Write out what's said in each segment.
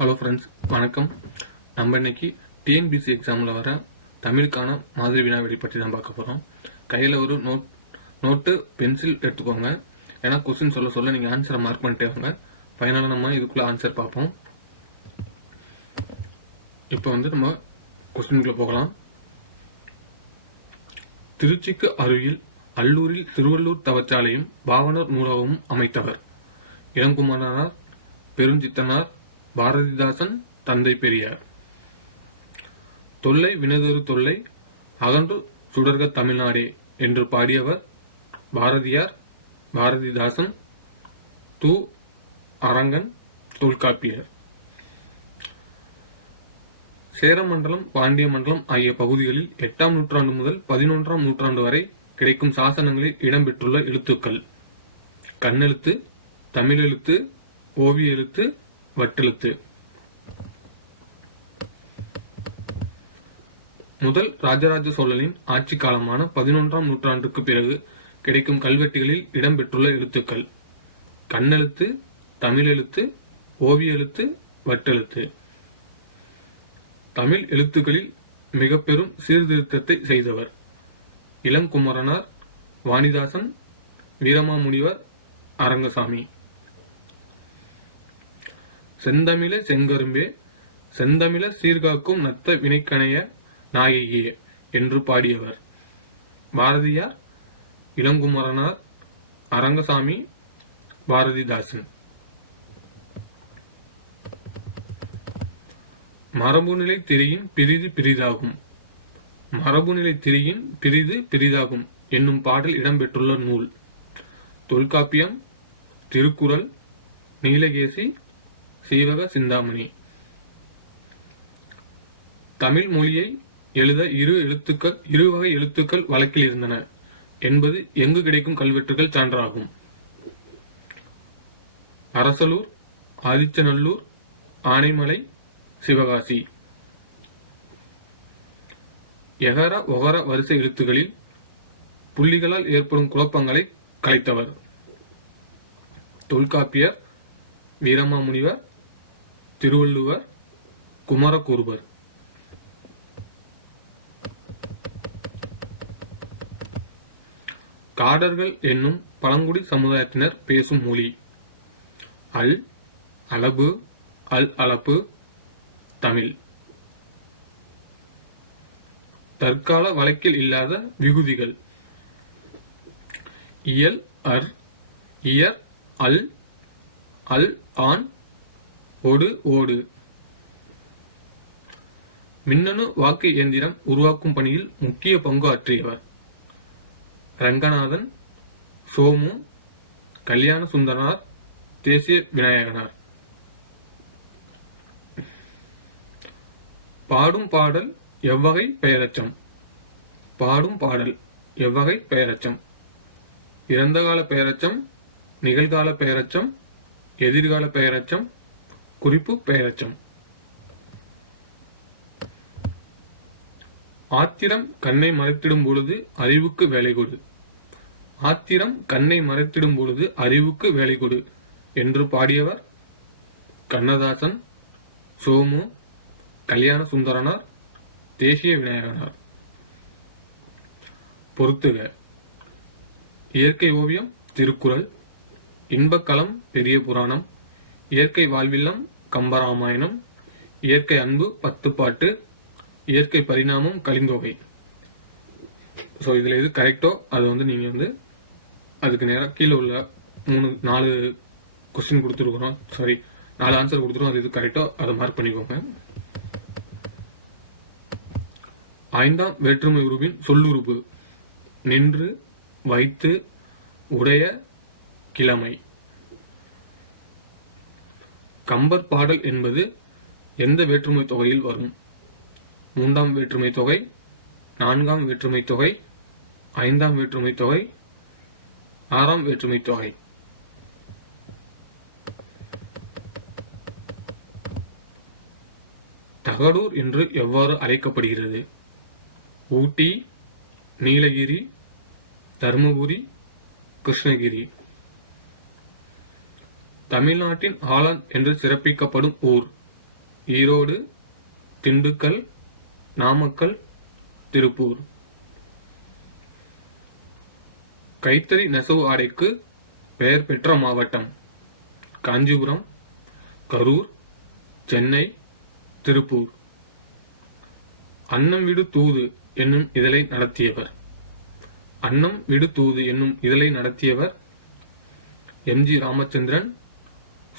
Hello friends, வணக்கம். நம்ம இன்னைக்கு டிஎன்பிசி எக்ஸாமில் வர தமிழுக்கான மாதிரி வினாவிடை பற்றி தான் பார்க்க போகிறோம். கையில் ஒரு நோட்டு பென்சில் எடுத்துக்கோங்க. ஏன்னா கொஸ்டின் சொல்ல நீங்கள் ஆன்சரை மார்க் பண்ணிட்டே வாங்க. ஃபைனலாக நம்ம இதுக்குள்ளே ஆன்சர் பார்ப்போம். இப்போ நம்ம கொஸ்டினுக்குள்ளே போகலாம். திருச்சிக்கு அருகில் அல்லூரில் திருவள்ளூர் தவச்சாலையும் பாவனர் நூலகமும் அமைத்தவர். இளங்குமரனார், பெருஞ்சித்தனார், பாரதிதாசன், தந்தை பெரியார். தொல்லை வினதொரு தொல்லை அகன்று சுடர்க தமிழ்நாடே என்று பாடியவர் பாரதியார், பாரதிதாசன், து. அரங்கன், தொல்காப்பியர். சேரமண்டலம், பாண்டிய மண்டலம் ஆகிய பகுதிகளில் 8ஆம் நூற்றாண்டு முதல் 11ஆம் நூற்றாண்டு வரை கிடைக்கும் சாசனங்களில் இடம்பெற்றுள்ள எழுத்துக்கள்: கண்ணெழுத்து, தமிழெழுத்து, ஓவிய எழுத்து, வட்டெழுத்து. முதல் ராஜராஜ சோழனின் ஆட்சி காலமான 11ஆம் நூற்றாண்டுக்கு பிறகு கிடைக்கும் கல்வெட்டுகளில் இடம்பெற்றுள்ள எழுத்துக்கள்: கண்ணெழுத்து, தமிழெழுத்து, ஓவிய எழுத்து, வட்டெழுத்து. தமிழ் எழுத்துக்களில் மிக பெரும் சீர்திருத்தத்தை செய்தவர் இளங்குமரனார், வாணிதாசன், வீரமாமுனிவர், அரங்கசாமி. செந்தமிழ செங்கரும்பே செந்தமிழ சீர்காக்கும் நத்த வினைக்கணைய நாயகியே என்று பாடியவர் பாரதியார், இளங்குமரனார், அரங்கசாமி, பாரதிதாசன். மரபுநிலை திரியின் பிரிது பிரிதாகும் மரபுநிலை திரியின் பிரிது பிரிதாகும் என்னும் பாடல் இடம்பெற்றுள்ள நூல்: தொல்காப்பியம், திருக்குறள், நீலகேசி, சீவக சிந்தாமணி. தமிழ் மொழியை எழுத இரு வகை எழுத்துக்கள் வழக்கில் இருந்தன என்பது எங்கு கிடைக்கும் கல்வெட்டுகள் சான்றாகும்: அரசலூர், ஆதிச்சநல்லூர், ஆனைமலை, சிவகாசி. எகர ஒகர வரிசை எழுத்துக்களில் புள்ளிகளால் ஏற்படும் குழப்பங்களை கலைத்தவர் தொல்காப்பியர், வீரமாமுனிவர், திருவள்ளுவர், குமரகுருபர். காடர்கள் என்னும் பழங்குடி சமுதாயத்தினர் பேசும் மொழி: அல் அளபு, அல் அளப்பு, தமிழ். தற்கால வழக்கில் இல்லாத விகுதிகள்: இயல், அர், இயர், அல், அல், ஆன், ஒடு, ஓடு. மின்னணு வாக்கு இயந்திரம் உருவாக்கும் பணியில் முக்கிய பங்கு ஆற்றியவர் ரங்கநாதன், சோமு, கல்யாண சுந்தரனார், தேசிய விநாயகனார். பாடும் பாடல் எவ்வகை பெயரச்சம்? பாடும் பாடல் எவ்வகை பெயரச்சம்? இறந்தகால பெயரச்சம், நிகழ்கால பெயரச்சம், எதிர்கால பெயரச்சம், குறிப்பு பெயரச்சம். ஆத்திரம் கண்ணை மறைத்திடும் பொழுது அறிவுக்கு வேலை கொடு ஆத்திரம் கண்ணை மறைத்திடும் பொழுது அறிவுக்கு வேலை கொடு என்று பாடியவர் கண்ணதாசன், சோமு, கல்யாண சுந்தரனார், தேசிய விநாயகனார். பொறுத்துக: இயற்கை ஓவியம் திருக்குறள், இன்பக்களம் பெரிய புராணம், இயற்கை வாழ்வில்லம் கம்பராமாயணம், இயற்கை அன்பு 10 பாட்டு, இயற்கை பரிணாமம் கலிந்தொகை. ஸோ இதில் எது கரெக்டோ அது நீங்கள் அதுக்கு நேரம் கீழே உள்ள 4 கொஸ்டின் கொடுத்துருக்குறோம், 4 ஆன்சர் கொடுத்துருவோம். அது எது கரெக்டோ அதை மார்க் பண்ணிக்கோங்க. 5ஆம் வேற்றுமை உருவின் சொல்லுறுப்பு: நின்று, வைத்து, உடைய, கிழமை. கம்பர் பாடல் என்பது எந்த வேற்றுமை தொகையில் வரும்? 3ஆம் வேற்றுமை தொகை, 4ஆம் வேற்றுமை தொகை, 5ஆம் வேற்றுமை தொகை, 6ஆம் வேற்றுமை தொகை. தகடூர் என்று எவ்வாறு அழைக்கப்படுகிறது? ஊட்டி, நீலகிரி, தர்மபுரி, கிருஷ்ணகிரி. தமிழ்நாட்டின் ஆலன் என்று சிறப்பிக்கப்படும் ஊர்: ஈரோடு, திண்டுக்கல், நாமக்கல், திருப்பூர். கைத்தறி நெசவு ஆடைக்கு பெயர் பெற்ற மாவட்டம்: காஞ்சிபுரம், கரூர், சென்னை, திருப்பூர். அன்னம் விடு தூது என்னும் இதழை நடத்தியவர்: அன்னம் விடு தூது என்னும் இதழை நடத்தியவர் எம்.ஜி. ராமச்சந்திரன்,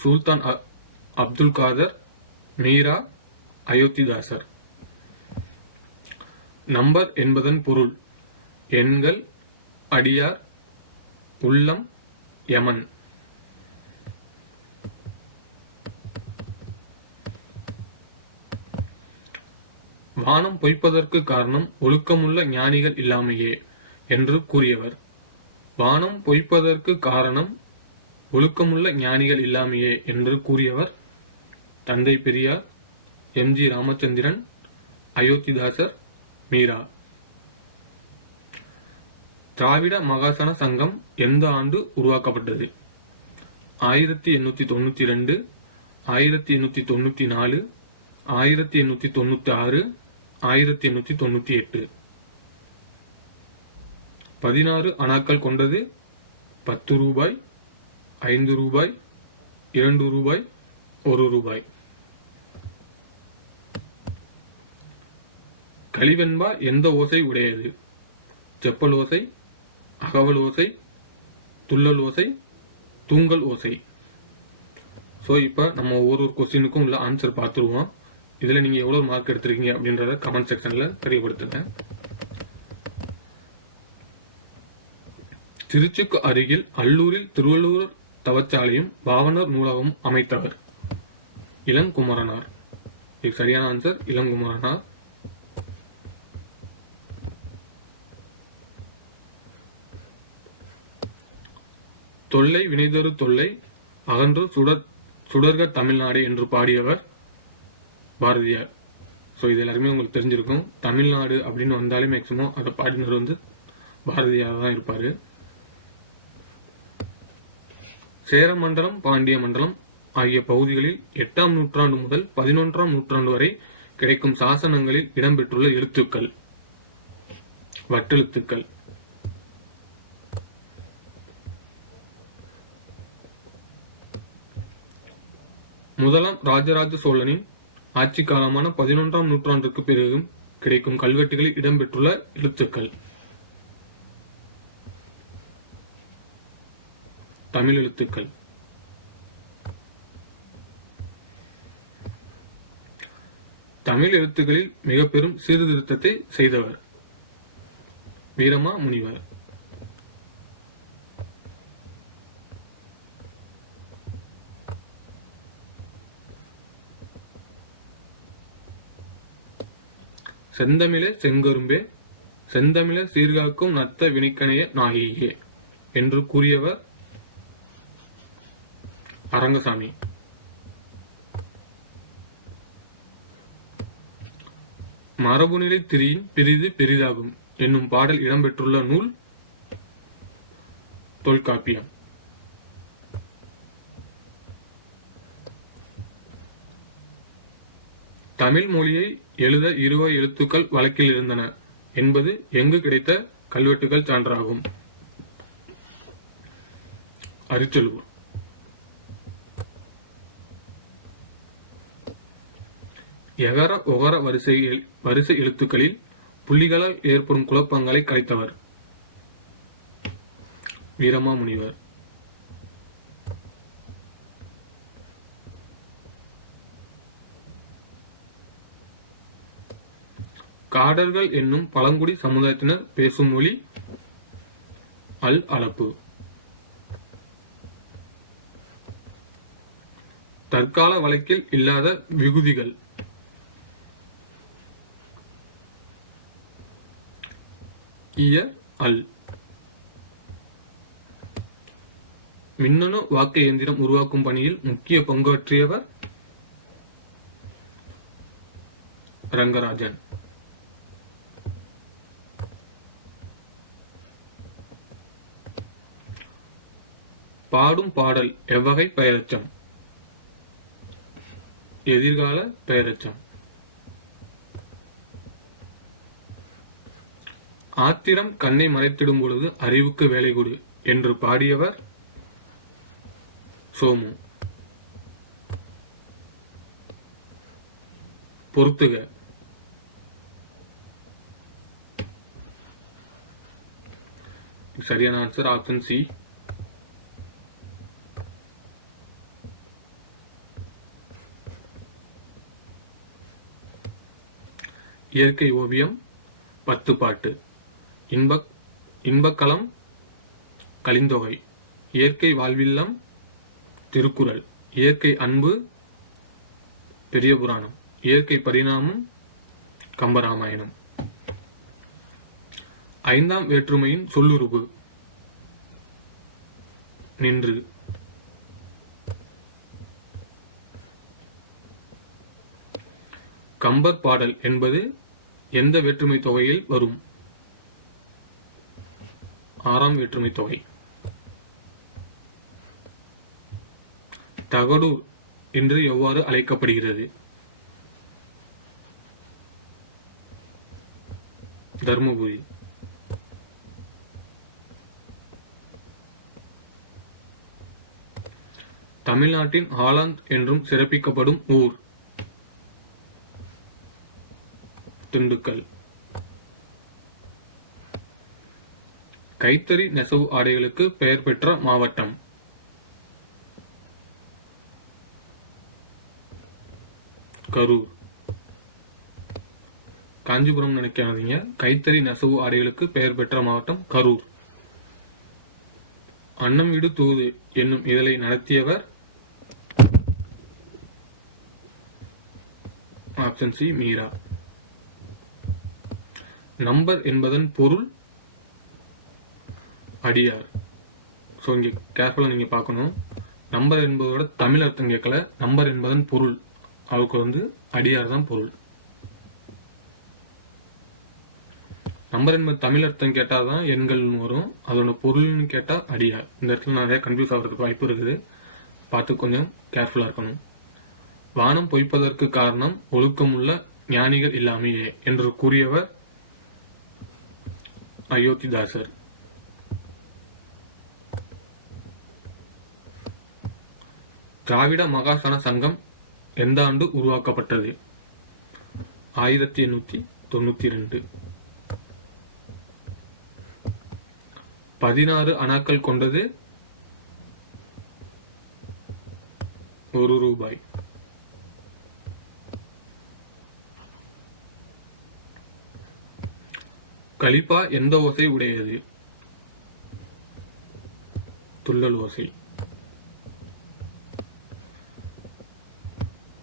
சுல்தான் அப்துல் காதர், மீரா, அயோத்திதாசர். நம்பர் என்பதன் பொருள்: எண்கள், அடியார், உள்ளம், யமன். வானம் பொய்ப்பதற்கு காரணம் ஒழுக்கமுள்ள ஞானிகள் இல்லாமையே என்று கூறியவர்: வானம் பொய்ப்பதற்கு காரணம் ஒழுக்கமுள்ள ஞானிகள் இல்லாமையே என்று கூறியவர் தந்தை பெரியார், எம்.ஜி. ராமச்சந்திரன், அயோத்திதாசர், மீரா. திராவிட மகாசன சங்கம் எந்த ஆண்டு உருவாக்கப்பட்டது? 1892, 1894, 1896, 1898. 16 அணாக்கள் கொண்டது. 10 ரூபாய், 5 ரூபாய், 2 ரூபாய், 1 ரூபாய். கலிவெண்பா எந்த ஓசை உடையது? செப்பல் ஓசை, அகவல் ஓசை, துள்ளல் ஓசை, தூங்கல் ஓசை. ஸோ இப்போ நம்ம ஒவ்வொரு கொஸ்டினுக்கும் உள்ள ஆன்சர் பார்த்துருவோம். இதில் நீங்கள் எவ்வளோ மார்க் எடுத்துருக்கீங்க அப்படின்றத கமெண்ட் செக்ஷனில் தெரியப்படுத்துங்க. திருச்சிக்கு அருகில் அல்லூரில் திருவள்ளுவர் தவச்சாலையும் பாவனர் நூலகமும் அமைத்தவர்: இளங்குமரனார். இதுக்கு சரியான ஆன்சர் இளங்குமரனார். தொல்லை வினைதரு தொல்லை அகன்று சுடர்க தமிழ்நாடு என்று பாடியவர் பாரதியார். ஸோ இது எல்லாருமே உங்களுக்கு தெரிஞ்சிருக்கும். தமிழ்நாடு அப்படின்னு வந்தாலே மேக்சிமம் அதை பாடினர் வந்து பாரதியார் தான் இருப்பாரு. சேர மண்டலம், பாண்டிய மண்டலம் ஆகிய பகுதிகளில் 8ஆம் நூற்றாண்டு முதல் 11ஆம் நூற்றாண்டு வரை கிடைக்கும் சாசனங்களில் இடம்பெற்றுள்ள எழுத்துக்கள்: வட்டெழுத்துக்கள். முதலாம் ராஜராஜ சோழனின் ஆட்சி காலமான 11ஆம் நூற்றாண்டுக்கு பிறகு கிடைக்கும் கல்வெட்டுகளில் இடம்பெற்றுள்ள எழுத்துக்கள்: தமிழ் எழுத்துக்கள். தமிழ் எழுத்துக்களில் மிக பெரும் சீர்திருத்தத்தை செய்தவர் வீரமா முனிவர். செந்தமிழே செங்கரும்பே, செந்தமிழ சீர்காக்கும் நத்த வினைக்கணைய நாயியே என்று கூறியவர் அரங்கசாமி. மரபுநிலை திரியின் பிரிது பெரிதாகும் என்னும் பாடல் இடம்பெற்றுள்ள நூல் தொல்காப்பியம். தமிழ் மொழியை எழுத 20 எழுத்துக்கள் வழக்கில் இருந்தன என்பது எங்கு கிடைத்த கல்வெட்டுகள் சான்றாகும்? அரிச்சலூர். எகர ஒகர வரிசை எழுத்துக்களில் புள்ளிகளால் ஏற்படும் குழப்பங்களை கலைத்தவர் வீரமாமுனிவர். காடர்கள் என்னும் பழங்குடி சமுதாயத்தினர் பேசும் மொழி அல் அளப்பு. தற்கால வழக்கில் இல்லாத விகுதிகள் இய அல். மின்னணு வாக்கு இயந்திரம் உருவாக்கும் பணியில் முக்கிய பங்காற்றியவர் ரங்கராஜன். பாடும் பாடல் எவ்வகை பெயரெச்சம்? எதிர்கால பெயரெச்சம். ஆத்திரம் கண்ணை மறைத்திடும் பொழுது அறிவுக்கு வேலை கொடு என்று பாடியவர் சோமு. பொறுத்துக. சரியான ஆன்சர் ஆப்ஷன் சி. இயற்கை ஓவியம் 10 பாட்டு. இன்பக்களம் கலிந்தொகை. இயற்கை வாழ்வில்லம் திருக்குறள். இயற்கை அன்பு பெரிய புராணம். இயற்கை பரிணாமம் கம்பராமாயணம். 5ஆம் வேற்றுமையின் சொல்லுருபு நின்று. கம்பர் பாடல் என்பது எந்த வேற்றுமை தொகையில் வரும்? 6ஆம் வேற்றுமை தொகை. தகடூர் என்று எவ்வாறு அழைக்கப்படுகிறது? தர்மபுரி. தமிழ்நாட்டின் ஹாலந்து என்றும் சிறப்பிக்கப்படும் ஊர்? திண்டுக்கல். கைத்தறி நெசவு ஆடைகளுக்கு பெயர் பெற்ற மாவட்டம்? கரூர். காஞ்சிபுரம் நினைக்காதீங்க, கைத்தறி நெசவு ஆடைகளுக்கு பெயர் பெற்ற மாவட்டம் கரூர். அன்னம் விடு தூது என்னும் இதழை நடத்தியவர்? Option C Meera. நம்பர் என்பதன் பொருள்? அடியார். ஸோ இங்கே கேர்ஃபுல்லாக நீங்கள் பார்க்கணும். நம்பர் என்பதோட தமிழ் அர்த்தம் கேட்கல, நம்பர் என்பதன் பொருள். அவருக்கு அடியார் தான் பொருள். நம்பர் என்பது தமிழ் அர்த்தம் கேட்டால் தான் எண்கள்னு வரும், அதோட பொருள்னு கேட்டால் அடியார். இந்த இடத்துல நிறைய கன்ஃபியூஸ் ஆகிறதுக்கு வாய்ப்பு இருக்குது, பார்த்து கொஞ்சம் கேர்ஃபுல்லாக இருக்கணும். வானம் பொய்ப்பதற்கு காரணம் ஒழுக்கமுள்ள ஞானிகள் இல்லாமையே என்று கூறியவர் அயோத்திதாசர். திராவிட மகாசன சங்கம் எந்த ஆண்டு உருவாக்கப்பட்டது? 1892. 16 அணாக்கள் கொண்டது 1 ரூபாய். கலிப்பா எந்த ஓசை உடையது? துள்ளல் ஓசை.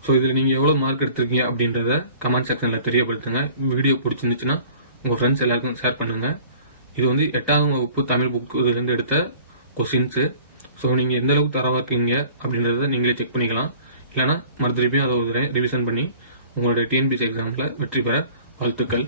ஸோ இதில் நீங்கள் எவ்வளோ மார்க் எடுத்திருக்கீங்க அப்படின்றத கமெண்ட் செக்ஷனில் தெரியப்படுத்துங்க. வீடியோ பிடிச்சிருந்துச்சுன்னா உங்கள் ஃப்ரெண்ட்ஸ் எல்லாருக்கும் ஷேர் பண்ணுங்கள். இது 8ஆம் வகுப்பு தமிழ் புக்கு இதுலேருந்து எடுத்த கொஸ்டின்ஸு. ஸோ நீங்கள் எந்த அளவுக்கு தரவாக இருக்கீங்க அப்படின்றத நீங்களே செக் பண்ணிக்கலாம். இல்லைனா மறுபடியும் அதை ரிவிஷன் பண்ணி உங்களோட டிஎன்பிஎஸ்சி எக்ஸாமில் வெற்றி பெற வாழ்த்துக்கள்.